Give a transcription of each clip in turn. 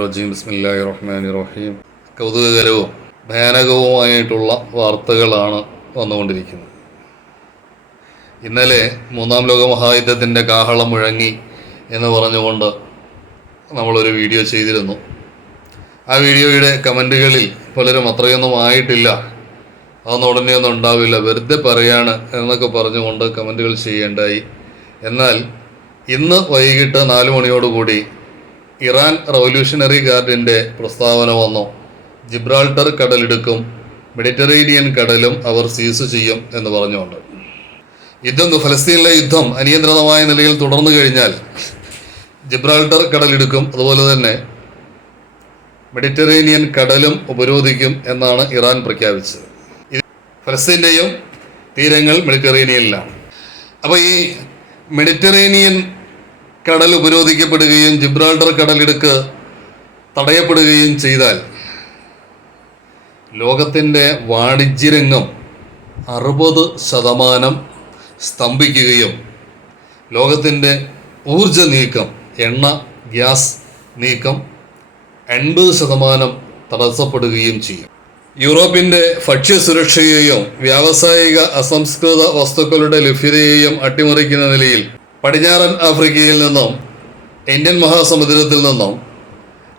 റജീം. ബിസ്മില്ലാഹി റഹ്മാനി റഹീം. കൗതുകകരവും ഭയാനകവുമായിട്ടുള്ള വാർത്തകളാണ് വന്നുകൊണ്ടിരിക്കുന്നത്. ഇന്നലെ മൂന്നാം ലോക മഹായുദ്ധത്തിന്റെ കാഹളം മുഴങ്ങി എന്ന് പറഞ്ഞുകൊണ്ട് നമ്മളൊരു വീഡിയോ ചെയ്തിരുന്നു. ആ വീഡിയോയുടെ കമന്റുകളിൽ പലരും അത്രയൊന്നും ആയിട്ടില്ല. അതൊന്നും ഉടനെ ഒന്നും ഉണ്ടാവില്ല. വെറുതെ പറയാണ് എന്നൊക്കെ പറഞ്ഞുകൊണ്ട് കമന്റുകൾ ചെയ്യേണ്ടായി. എന്നാൽ ഇന്ന് വൈകിട്ട് നാല് മണിയോടുകൂടി ഇറാൻ റവല്യൂഷണറി ഗാർഡിന്റെ പ്രസ്താവന വന്നു. ജിബ്രാൾട്ടർ കടലിടുക്കും മെഡിറ്ററേനിയൻ കടലും അവർ സീസ് ചെയ്യും എന്ന് പറഞ്ഞുകൊണ്ട്. യുദ്ധം ഫലസ്തീനിലെ യുദ്ധം അനിയന്ത്രിതമായ നിലയിൽ തുടർന്നു കഴിഞ്ഞാൽ ജിബ്രാൾട്ടർ കടലിടുക്കും അതുപോലെ തന്നെ മെഡിറ്ററേനിയൻ കടലും ഉപരോധിക്കും എന്നാണ് ഇറാൻ പ്രഖ്യാപിച്ചത്. ഇത് ഫലസ്തീന്റെയും തീരങ്ങൾ മെഡിറ്ററേനിയനിലാണ്. അപ്പോൾ ഈ മെഡിറ്ററേനിയൻ കടൽ ഉപരോധിക്കപ്പെടുകയും ജിബ്രാൾഡർ കടലിടുക്ക് തടയപ്പെടുകയും ചെയ്താൽ ലോകത്തിന്റെ വാണിജ്യരംഗം അറുപത് ശതമാനം സ്തംഭിക്കുകയും ലോകത്തിന്റെ ഊർജ നീക്കം എണ്ണ ഗ്യാസ് നീക്കം എൺപത് ശതമാനം തടസ്സപ്പെടുകയും ചെയ്യും. യൂറോപ്പിന്റെ ഭക്ഷ്യസുരക്ഷയെയും വ്യാവസായിക അസംസ്കൃത വസ്തുക്കളുടെ ലഭ്യതയെയും അട്ടിമറിക്കുന്ന നിലയിൽ പടിഞ്ഞാറൻ ആഫ്രിക്കയിൽ നിന്നും ഇന്ത്യൻ മഹാസമുദ്രത്തിൽ നിന്നും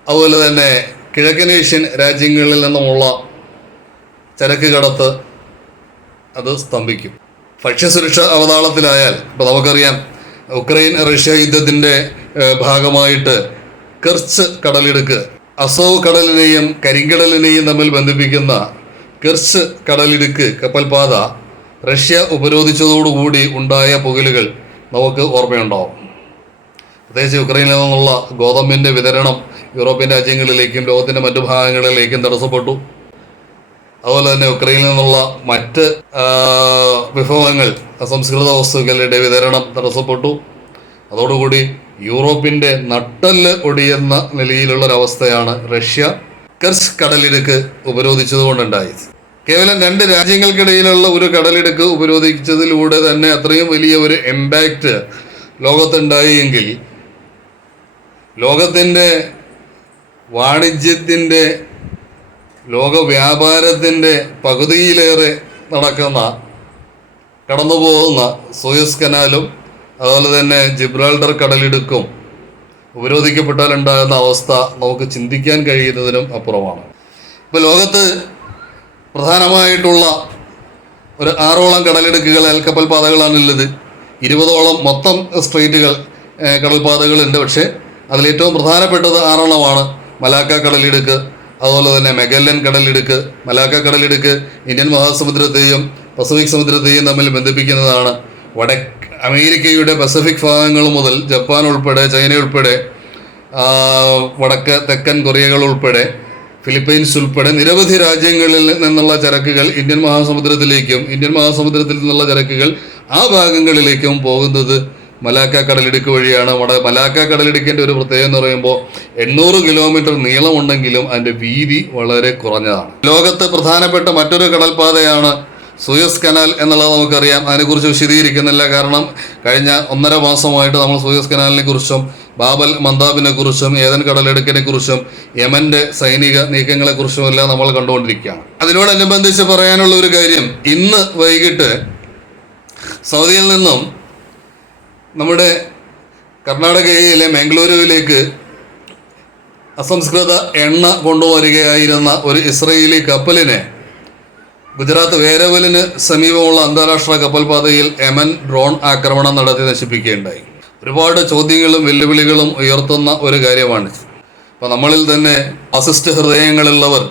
അതുപോലെ തന്നെ കിഴക്കനേഷ്യൻ രാജ്യങ്ങളിൽ നിന്നുമുള്ള ചരക്ക് കടത്ത് അത് സ്തംഭിക്കും. ഭക്ഷ്യസുരക്ഷ അവതാളത്തിലായാൽ ഇപ്പോൾ നമുക്കറിയാം ഉക്രൈൻ റഷ്യ യുദ്ധത്തിന്റെ ഭാഗമായിട്ട് കെർച്ച് കടലിടുക്ക് അസോവ് കടലിനെയും കരിങ്കടലിനെയും തമ്മിൽ ബന്ധിപ്പിക്കുന്ന കെർച്ച് കടലിടുക്ക് കപ്പൽപാത റഷ്യ ഉപരോധിച്ചതോടുകൂടി ഉണ്ടായ പുകലുകൾ നമുക്ക് ഓർമ്മയുണ്ടാവും. പ്രത്യേകിച്ച് യുക്രൈനിൽ നിന്നുള്ള ഗോതമ്പിന്റെ വിതരണം യൂറോപ്യൻ രാജ്യങ്ങളിലേക്കും ലോകത്തിന്റെ മറ്റു ഭാഗങ്ങളിലേക്കും തടസ്സപ്പെട്ടു. അതുപോലെ തന്നെ യുക്രൈനിൽ നിന്നുള്ള മറ്റ് വിഭവങ്ങൾ അസംസ്കൃത വസ്തുക്കളുടെ വിതരണം തടസ്സപ്പെട്ടു. അതോടുകൂടി യൂറോപ്പിന്റെ നട്ടൽ ഒടിയുന്ന നിലയിലുള്ളൊരവസ്ഥയാണ് റഷ്യ കർസ് കടലിടുക്ക് ഉപരോധിച്ചതുകൊണ്ടുണ്ടായത്. കേവലം രണ്ട് രാജ്യങ്ങൾക്കിടയിലുള്ള ഒരു കടലിടുക്ക് ഉപരോധിച്ചതിലൂടെ തന്നെ അത്രയും വലിയ ഒരു ഇമ്പാക്റ്റ് ലോകത്തുണ്ടായി എങ്കിൽ ലോകത്തിന്റെ വാണിജ്യത്തിന്റെ ലോക വ്യാപാരത്തിന്റെ പകുതിയിലേറെ നടക്കുന്ന കടന്നു പോകുന്ന സൂയസ് കനാലും അതുപോലെ തന്നെ ജിബ്രാൾഡർ കടലിടുക്കും ഉപരോധിക്കപ്പെട്ടാലുണ്ടാകുന്ന അവസ്ഥ നമുക്ക് ചിന്തിക്കാൻ കഴിയുന്നതിനും അപ്പുറമാണ്. ഇപ്പോൾ ലോകത്ത് പ്രധാനമായിട്ടുള്ള ഒരു ആറോളം കടലിടുക്കുകൾ കപ്പൽ പാതകളാണുള്ളത് ഇരുപതോളം മൊത്തം സ്ട്രീറ്റുകൾ കടൽപാതകളുണ്ട് പക്ഷേ അതിലേറ്റവും പ്രധാനപ്പെട്ടത് ആറോളമാണ്. മലാക്ക കടലിടുക്ക് അതുപോലെ തന്നെ മെഗല്ലൻ കടലിടുക്ക് മലാക്ക കടലിടുക്ക് ഇന്ത്യൻ മഹാസമുദ്രത്തെയും പസഫിക് സമുദ്രത്തെയും തമ്മിൽ ബന്ധിപ്പിക്കുന്നതാണ്. വടക്ക് അമേരിക്കയുടെ പസഫിക് ഭാഗങ്ങൾ മുതൽ ജപ്പാൻ ഉൾപ്പെടെ ചൈന ഉൾപ്പെടെ വടക്ക് തെക്കൻ കൊറിയകൾ ഉൾപ്പെടെ ഫിലിപ്പൈൻസ് ഉൾപ്പെടെ നിരവധി രാജ്യങ്ങളിൽ നിന്നുള്ള ചരക്കുകൾ ഇന്ത്യൻ മഹാസമുദ്രത്തിലേക്കും ഇന്ത്യൻ മഹാസമുദ്രത്തിൽ നിന്നുള്ള ചരക്കുകൾ ആ ഭാഗങ്ങളിലേക്കും പോകുന്നത് മലാക്ക കടലിടുക്ക് വഴിയാണ്. നമ്മുടെ മലാക്ക കടലിടുക്കിന്റെ ഒരു പ്രത്യേകത എന്ന് പറയുമ്പോൾ എണ്ണൂറ് കിലോമീറ്റർ നീളമുണ്ടെങ്കിലും അതിന്റെ വീതി വളരെ കുറഞ്ഞതാണ്. ലോകത്ത് പ്രധാനപ്പെട്ട മറ്റൊരു കടൽപാതയാണ് സൂയസ് കനാൽ എന്നുള്ളത് നമുക്കറിയാം. അതിനെക്കുറിച്ച് വിശദീകരിക്കുന്നില്ല. കാരണം കഴിഞ്ഞ ഒന്നര മാസമായിട്ട് നമ്മൾ സൂയസ് കനാലിനെ കുറിച്ചും ബാബൽ മന്ദാബിനെ കുറിച്ചും ഏതൻ കടലെടുക്കിനെ കുറിച്ചും യമന്റെ സൈനിക നീക്കങ്ങളെ കുറിച്ചും എല്ലാം നമ്മൾ കണ്ടുകൊണ്ടിരിക്കുകയാണ്. അതിനോടനുബന്ധിച്ച് പറയാനുള്ള ഒരു കാര്യം ഇന്ന് വൈകിട്ട് സൗദിയിൽ നിന്നും നമ്മുടെ കർണാടകയിലെ മംഗളൂരുവിലേക്ക് അസംസ്കൃത എണ്ണ കൊണ്ടുവരികയായിരുന്ന ഒരു ഇസ്രയേലി കപ്പലിനെ ഗുജറാത്ത് വേരവലിന് സമീപമുള്ള അന്താരാഷ്ട്ര കപ്പൽപാതയിൽ എമൻ ഡ്രോൺ ആക്രമണം നടത്തി നശിപ്പിക്കുകയുണ്ടായി. ഒരുപാട് ചോദ്യങ്ങളും വെല്ലുവിളികളും ഉയർത്തുന്ന ഒരു കാര്യമാണ്. അപ്പോൾ നമ്മളിൽ തന്നെ അസിസ്റ്റ് ഹൃദയങ്ങളുള്ളവർ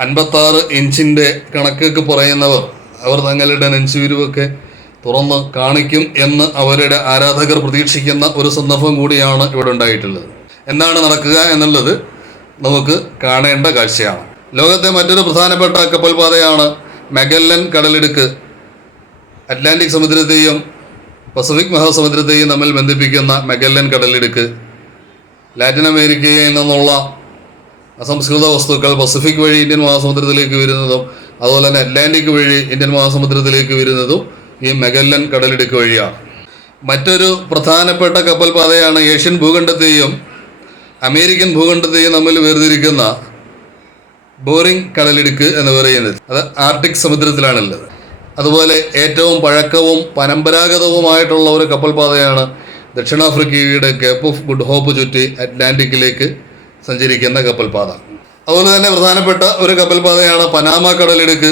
അൻപത്താറ് ഇഞ്ചിന്റെ കണക്കൊക്കെ പറയുന്നവർ അവർ തങ്ങളുടെ നെഞ്ചുവിരുവൊക്കെ തുറന്ന് കാണിക്കും എന്ന് അവരുടെ ആരാധകർ പ്രതീക്ഷിക്കുന്ന ഒരു സന്ദർഭം കൂടിയാണ് ഇവിടെ ഉണ്ടായിട്ടുള്ളത്. എന്താണ് നടക്കുക എന്നുള്ളത് നമുക്ക് കാണേണ്ട കാഴ്ചയാണ്. ലോകത്തെ മറ്റൊരു പ്രധാനപ്പെട്ട കപ്പൽപാതയാണ് മെഗല്ലൻ കടലിടുക്ക്. അറ്റ്ലാന്റിക് സമുദ്രത്തെയും പസഫിക് മഹാസമുദ്രത്തെയും തമ്മിൽ ബന്ധിപ്പിക്കുന്ന മെഗല്ലൻ കടലിടുക്ക്. ലാറ്റിൻ അമേരിക്കയിൽ നിന്നുള്ള അസംസ്കൃത വസ്തുക്കൾ പസഫിക് വഴി ഇന്ത്യൻ മഹാസമുദ്രത്തിലേക്ക് വരുന്നതും അതുപോലെ തന്നെ അറ്റ്ലാന്റിക് വഴി ഇന്ത്യൻ മഹാസമുദ്രത്തിലേക്ക് വരുന്നതും ഈ മെഗല്ലൻ കടലിടുക്ക് വഴിയാണ്. മറ്റൊരു പ്രധാനപ്പെട്ട കപ്പൽ പാതയാണ് ഏഷ്യൻ ഭൂഖണ്ഡത്തെയും അമേരിക്കൻ ഭൂഖണ്ഡത്തെയും തമ്മിൽ വേർതിരിക്കുന്ന ബോറിംഗ് കടലിടുക്ക് എന്ന് പറയുന്നത്. അത് ആർട്ടിക് സമുദ്രത്തിലാണുള്ളത്. അതുപോലെ ഏറ്റവും പഴക്കവും പരമ്പരാഗതവുമായിട്ടുള്ള ഒരു കപ്പൽപാതയാണ് ദക്ഷിണാഫ്രിക്കയുടെ കേപ്പ് ഓഫ് ഗുഡ് ഹോപ്പ് ചുറ്റി അറ്റ്ലാന്റിക്കിലേക്ക് സഞ്ചരിക്കുന്ന കപ്പൽപാത. അതുപോലെ തന്നെ പ്രധാനപ്പെട്ട ഒരു കപ്പൽപാതയാണ് പനാമ കടലിടുക്ക്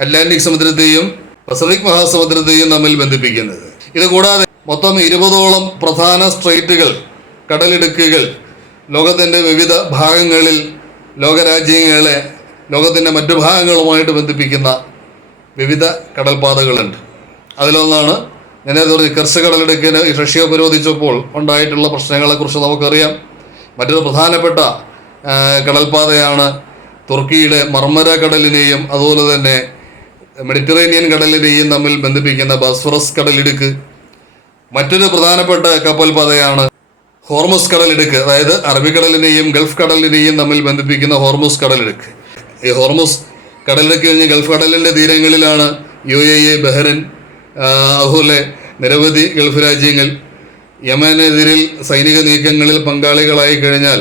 അറ്റ്ലാന്റിക് സമുദ്രത്തെയും പസഫിക് മഹാസമുദ്രത്തെയും തമ്മിൽ ബന്ധിപ്പിക്കുന്നത്. ഇത് കൂടാതെ മൊത്തം ഇരുപതോളം പ്രധാന സ്ട്രൈറ്റുകൾ കടലിടുക്കുകൾ ലോകത്തിന്റെ വിവിധ ഭാഗങ്ങളിൽ ലോകരാജ്യങ്ങളെ ലോകത്തിന്റെ മറ്റു ഭാഗങ്ങളുമായിട്ട് ബന്ധിപ്പിക്കുന്ന വിവിധ കടൽപാതകളുണ്ട്. അതിലൊന്നാണ് നേരത്തെ പറഞ്ഞു കർഷക കടലിടുക്കിന് റഷ്യ ഉപരോധിച്ചപ്പോൾ ഉണ്ടായിട്ടുള്ള പ്രശ്നങ്ങളെക്കുറിച്ച് നമുക്കറിയാം. മറ്റൊരു പ്രധാനപ്പെട്ട കടൽപാതയാണ് തുർക്കിയുടെ മർമര കടലിനെയും അതുപോലെ തന്നെ മെഡിറ്ററേനിയൻ കടലിനെയും തമ്മിൽ ബന്ധിപ്പിക്കുന്ന ബസ്ഫറസ് കടലിടുക്ക്. മറ്റൊരു പ്രധാനപ്പെട്ട കപ്പൽപാതയാണ് ഹോർമസ് കടലിടുക്ക് അതായത് അറബിക്കടലിനെയും ഗൾഫ് കടലിനെയും തമ്മിൽ ബന്ധിപ്പിക്കുന്ന ഹോർമസ് കടലിടുക്ക്. ഈ ഹോർമുസ് കടലിടുക്ക് കഴിഞ്ഞ് ഗൾഫ് കടലിന്റെ തീരങ്ങളിലാണ് യു എ ഇ ബഹ്റൻ അതുപോലെ നിരവധി ഗൾഫ് രാജ്യങ്ങൾ. യമനെതിരിൽ സൈനിക നീക്കങ്ങളിൽ പങ്കാളികളായി കഴിഞ്ഞാൽ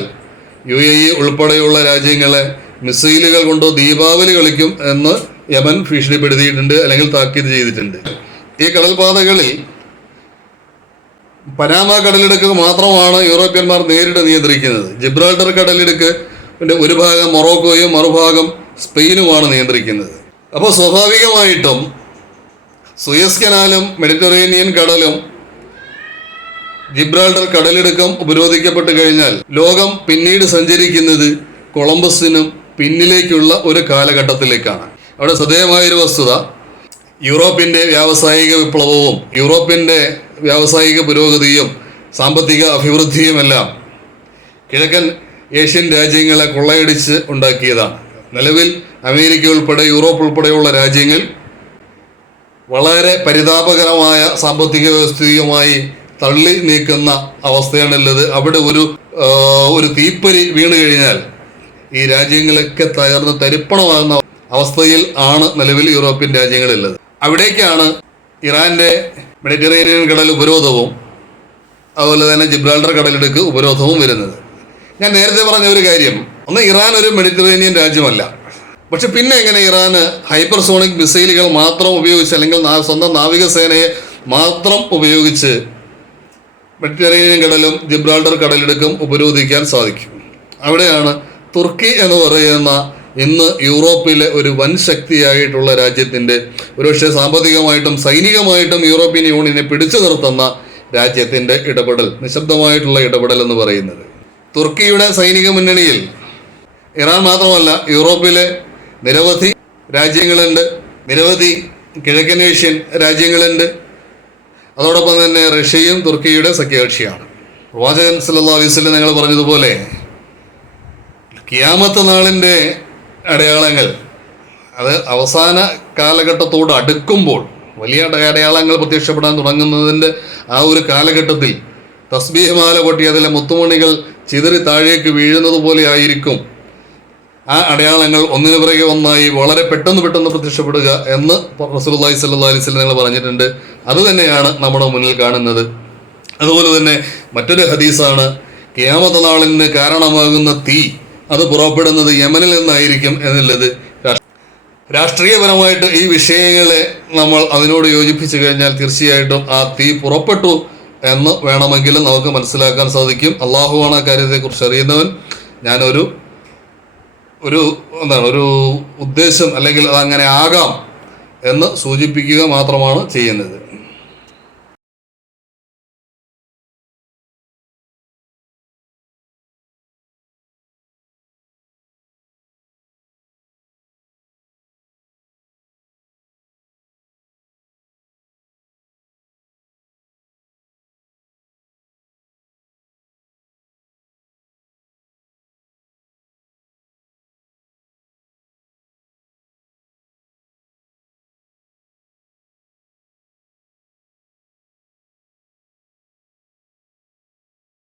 യു എ ഇ ഉൾപ്പെടെയുള്ള രാജ്യങ്ങളെ മിസൈലുകൾ കൊണ്ടോ ദീപാവലി കളിക്കും എന്ന് യമൻ ഭീഷണിപ്പെടുത്തിയിട്ടുണ്ട് അല്ലെങ്കിൽ താക്കീത് ചെയ്തിട്ടുണ്ട്. ഈ കടൽപാതകളിൽ പനാമ കടലിടുക്ക് മാത്രമാണ് യൂറോപ്യന്മാർ നേരിട്ട് നിയന്ത്രിക്കുന്നത്. ജിബ്രാൾട്ടർ കടലിടുക്ക് ഒരു ഭാഗം മൊറോക്കോയും മറുഭാഗം സ്പെയിനുമാണ് നിയന്ത്രിക്കുന്നത്. അപ്പോൾ സ്വാഭാവികമായിട്ടും സുയസ് കനാലും മെഡിറ്ററേനിയൻ കടലും ജിബ്രാൾഡർ കടലിടുക്കം ഉപരോധിക്കപ്പെട്ട് കഴിഞ്ഞാൽ ലോകം പിന്നീട് സഞ്ചരിക്കുന്നത് കൊളംബസിനും പിന്നിലേക്കുള്ള ഒരു കാലഘട്ടത്തിലേക്കാണ്. അവിടെ ശ്രദ്ധേയമായൊരു വസ്തുത യൂറോപ്പിന്റെ വ്യാവസായിക വിപ്ലവവും യൂറോപ്പിന്റെ വ്യാവസായിക പുരോഗതിയും സാമ്പത്തിക അഭിവൃദ്ധിയുമെല്ലാം കിഴക്കൻ ഏഷ്യൻ രാജ്യങ്ങളെ കൊള്ളയടിച്ച് ഉണ്ടാക്കിയതാണ്. നിലവിൽ അമേരിക്ക ഉൾപ്പെടെ യൂറോപ്പ് ഉൾപ്പെടെയുള്ള രാജ്യങ്ങൾ വളരെ പരിതാപകരമായ സാമ്പത്തിക വ്യവസ്ഥയുമായി തള്ളി നീക്കുന്ന അവസ്ഥയാണുള്ളത്. അവിടെ ഒരു ഒരു തീപ്പരി വീണ് കഴിഞ്ഞാൽ ഈ രാജ്യങ്ങളൊക്കെ തകർന്ന് തരിപ്പണമാകുന്ന അവസ്ഥയിൽ ആണ് നിലവിൽ യൂറോപ്യൻ രാജ്യങ്ങളുള്ളത്. അവിടേക്കാണ് ഇറാന്റെ മെഡിറ്ററേനിയൻ കടൽ ഉപരോധവും അതുപോലെ തന്നെ ജിബ്രാൾഡർ കടലിടുക്ക് ഉപരോധവും വരുന്നത്. ഞാൻ നേരത്തെ പറഞ്ഞ ഒരു കാര്യം ഒന്ന് ഇറാൻ ഒരു മെഡിറ്ററേനിയൻ രാജ്യമല്ല. പക്ഷെ പിന്നെ എങ്ങനെ ഇറാന് ഹൈപ്പർസോണിക് മിസൈലുകൾ മാത്രം ഉപയോഗിച്ച് അല്ലെങ്കിൽ സ്വന്തം നാവികസേനയെ മാത്രം ഉപയോഗിച്ച് മെഡിറ്ററേനിയൻ കടലും ജിബ്രാൾഡർ കടലിടുക്കും ഉപരോധിക്കാൻ സാധിക്കും. അവിടെയാണ് തുർക്കി എന്ന് പറയുന്ന ഇന്ന് യൂറോപ്പിലെ ഒരു വൻ ശക്തിയായിട്ടുള്ള രാജ്യത്തിന്റെ ഒരുപക്ഷെ സാമ്പത്തികമായിട്ടും സൈനികമായിട്ടും യൂറോപ്യൻ യൂണിയനെ പിടിച്ചു നിർത്തുന്ന രാജ്യത്തിന്റെ ഇടപെടൽ നിശബ്ദമായിട്ടുള്ള ഇടപെടൽ എന്ന് പറയുന്നത്. തുർക്കിയുടെ സൈനിക മുന്നണിയിൽ ഇറാൻ മാത്രമല്ല യൂറോപ്പിലെ നിരവധി രാജ്യങ്ങളുണ്ട്. നിരവധി കിഴക്കൻ ഏഷ്യൻ രാജ്യങ്ങളുണ്ട്. അതോടൊപ്പം തന്നെ റഷ്യയും തുർക്കിയുടെ സഖ്യകക്ഷിയാണ്. പ്രവാചകൻ സല്ലല്ലാഹു അലൈഹി വസല്ലം ഞങ്ങൾ പറഞ്ഞതുപോലെ കിയാമത്ത് നാളിന്റെ അടയാളങ്ങൾ അത് അവസാന കാലഘട്ടത്തോട് അടുക്കുമ്പോൾ വലിയ അട- അടയാളങ്ങൾ പ്രത്യക്ഷപ്പെടാൻ തുടങ്ങുന്നതിന്റെ ആ ഒരു കാലഘട്ടത്തിൽ തസ്ബീഹ് മാല പൊട്ടി അതിലെ മുത്തുമണികൾ ചിതറി താഴേക്ക് വീഴുന്നത് പോലെ ആയിരിക്കും ആ അടയാളങ്ങൾ ഒന്നിനു പിറകെ ഒന്നായി വളരെ പെട്ടെന്ന് പെട്ടെന്ന് പ്രത്യക്ഷപ്പെടുക എന്ന് റസൂലുള്ളാഹി സ്വല്ലല്ലാഹി അലൈഹി നിങ്ങൾ പറഞ്ഞിട്ടുണ്ട്. അത് തന്നെയാണ് നമ്മുടെ മുന്നിൽ കാണുന്നത്. അതുപോലെ തന്നെ മറ്റൊരു ഹദീസാണ് കിയാമത്ത നാളിന് കാരണമാകുന്ന തീ അത് പുറപ്പെടുന്നത് യമനിൽ നിന്നായിരിക്കും എന്നുള്ളത്. രാഷ്ട്രീയപരമായിട്ട് ഈ വിഷയങ്ങളെ നമ്മൾ അതിനോട് യോജിപ്പിച്ചു കഴിഞ്ഞാൽ തീർച്ചയായിട്ടും ആ തീ പുറപ്പെട്ടു എന്ന് വേണമെങ്കിലും നമുക്ക് മനസ്സിലാക്കാൻ സാധിക്കും. അള്ളാഹുവാണ് ആ കാര്യത്തെക്കുറിച്ച് അറിയുന്നവൻ. ഞാനൊരു ഒരു എന്താണ് ഒരു ഉദ്ദേശം അല്ലെങ്കിൽ അതങ്ങനെ ആകാം എന്ന് സൂചിപ്പിക്കുക മാത്രമാണ് ചെയ്യുന്നത്.